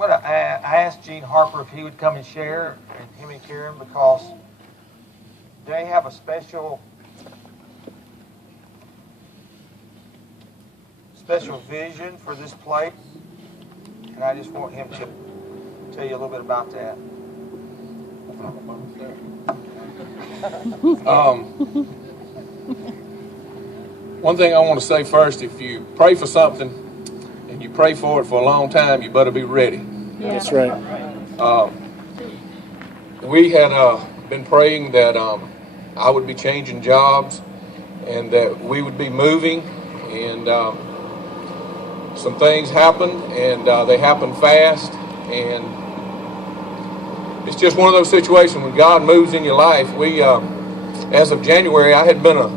I asked Gene Harper if he would come and share, and him and Karen, because they have a special vision for this place, and I just want him to tell you a little bit about that. One thing I want to say first, if you pray for something and you pray for it for a long time, you better be ready. Yeah. That's right. We had been praying that I would be changing jobs and that we would be moving, and some things happened, and they happened fast, and it's just one of those situations when God moves in your life. We, as of January, I had been a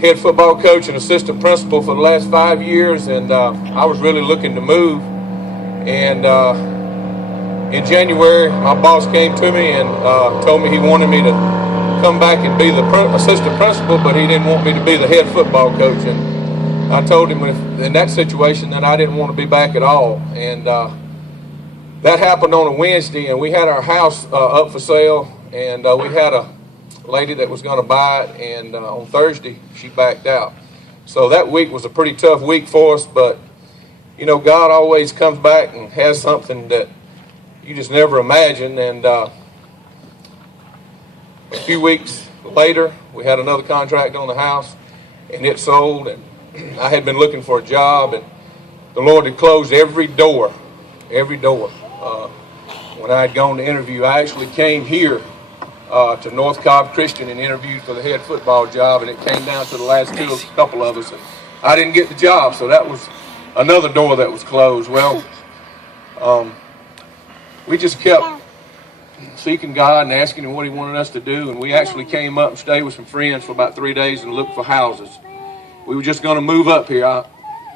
head football coach and assistant principal for the last 5 years, and I was really looking to move. And in January, my boss came to me and told me he wanted me to come back and be the assistant principal, but he didn't want me to be the head football coach. And I told him in that situation that I didn't want to be back at all. And that happened on a Wednesday, and we had our house up for sale, and we had a lady that was going to buy it, and on Thursday she backed out. So that week was a pretty tough week for us, but you know, God always comes back and has something that you just never imagined. And a few weeks later, we had another contract on the house, and it sold, and I had been looking for a job, and the Lord had closed every door. When I had gone to interview, I actually came here to North Cobb Christian and interviewed for the head football job, and it came down to the last couple of us, and I didn't get the job, so that was another door that was closed. Well, we just kept seeking God and asking Him what He wanted us to do, and we actually came up and stayed with some friends for about 3 days and looked for houses. We were just going to move up here.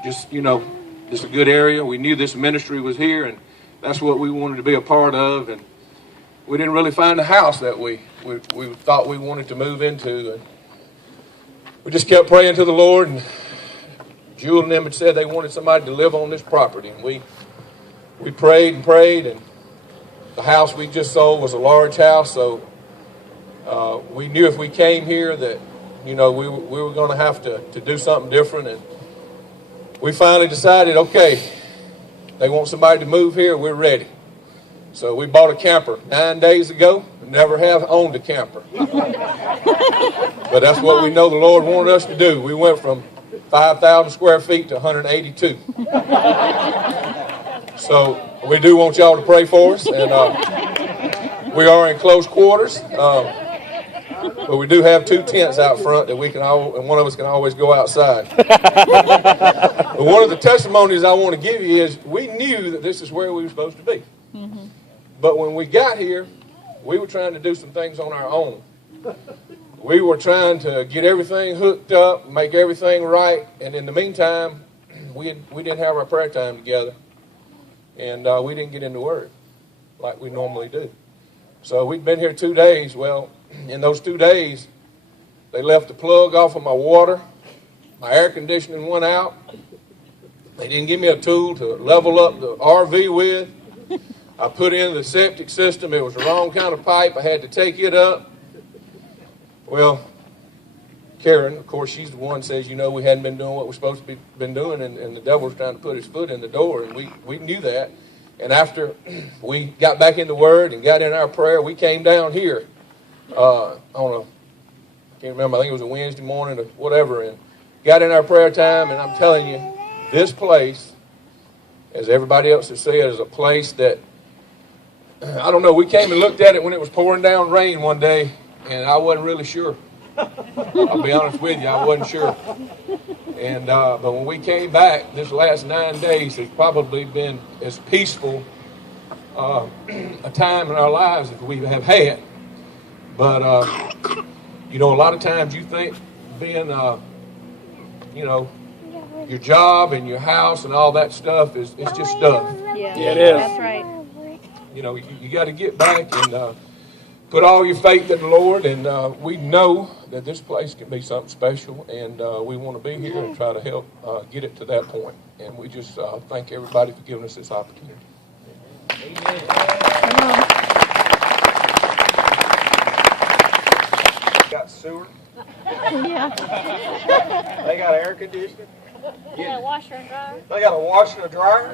This is a good area. We knew this ministry was here, and that's what we wanted to be a part of, and we didn't really find a house that we thought we wanted to move into, and we just kept praying to the Lord, and Jewel and them had said they wanted somebody to live on this property, and we prayed and prayed, and the house we just sold was a large house, so we knew if we came here that, you know, we were going to have to do something different, and we finally decided, okay, they want somebody to move here, we're ready. So we bought a camper 9 days ago. Never have owned a camper. But that's what we know the Lord wanted us to do. We went from 5,000 square feet to 182. So we do want y'all to pray for us. And we are in close quarters. But we do have 2 tents out front that we can and one of us can always go outside. But one of the testimonies I want to give you is we knew that this is where we were supposed to be. Mm-hmm. But when we got here, we were trying to do some things on our own. We were trying to get everything hooked up, make everything right, and in the meantime, we didn't have our prayer time together, and we didn't get into Word like we normally do. So we'd been here 2 days. Well, in those 2 days, they left the plug off of my water. My air conditioning went out. They didn't give me a tool to level up the RV with. I put in the septic system. It was the wrong kind of pipe. I had to take it up. Well, Karen, of course, she's the one that says, you know, we hadn't been doing what we're supposed to been doing, and the devil was trying to put his foot in the door, and we knew that. And after we got back in the Word and got in our prayer, we came down here I can't remember, I think it was a Wednesday morning or whatever, and got in our prayer time, and I'm telling you, this place, as everybody else has said, is a place that, I don't know, we came and looked at it when it was pouring down rain one day, and I wasn't really sure. I'll be honest with you, I wasn't sure. And but when we came back, this last 9 days has probably been as peaceful a time in our lives as we have had. But, you know, a lot of times you think being, you know, your job and your house and all that stuff is just stuff. Yeah, it is. That's right. You know, you got to get back and put all your faith in the Lord. And we know that this place can be something special. And we want to be here and try to help get it to that point. And we just thank everybody for giving us this opportunity. Got sewer. Yeah. They got air conditioning. Yeah, washer and dryer. They got a washer and a dryer.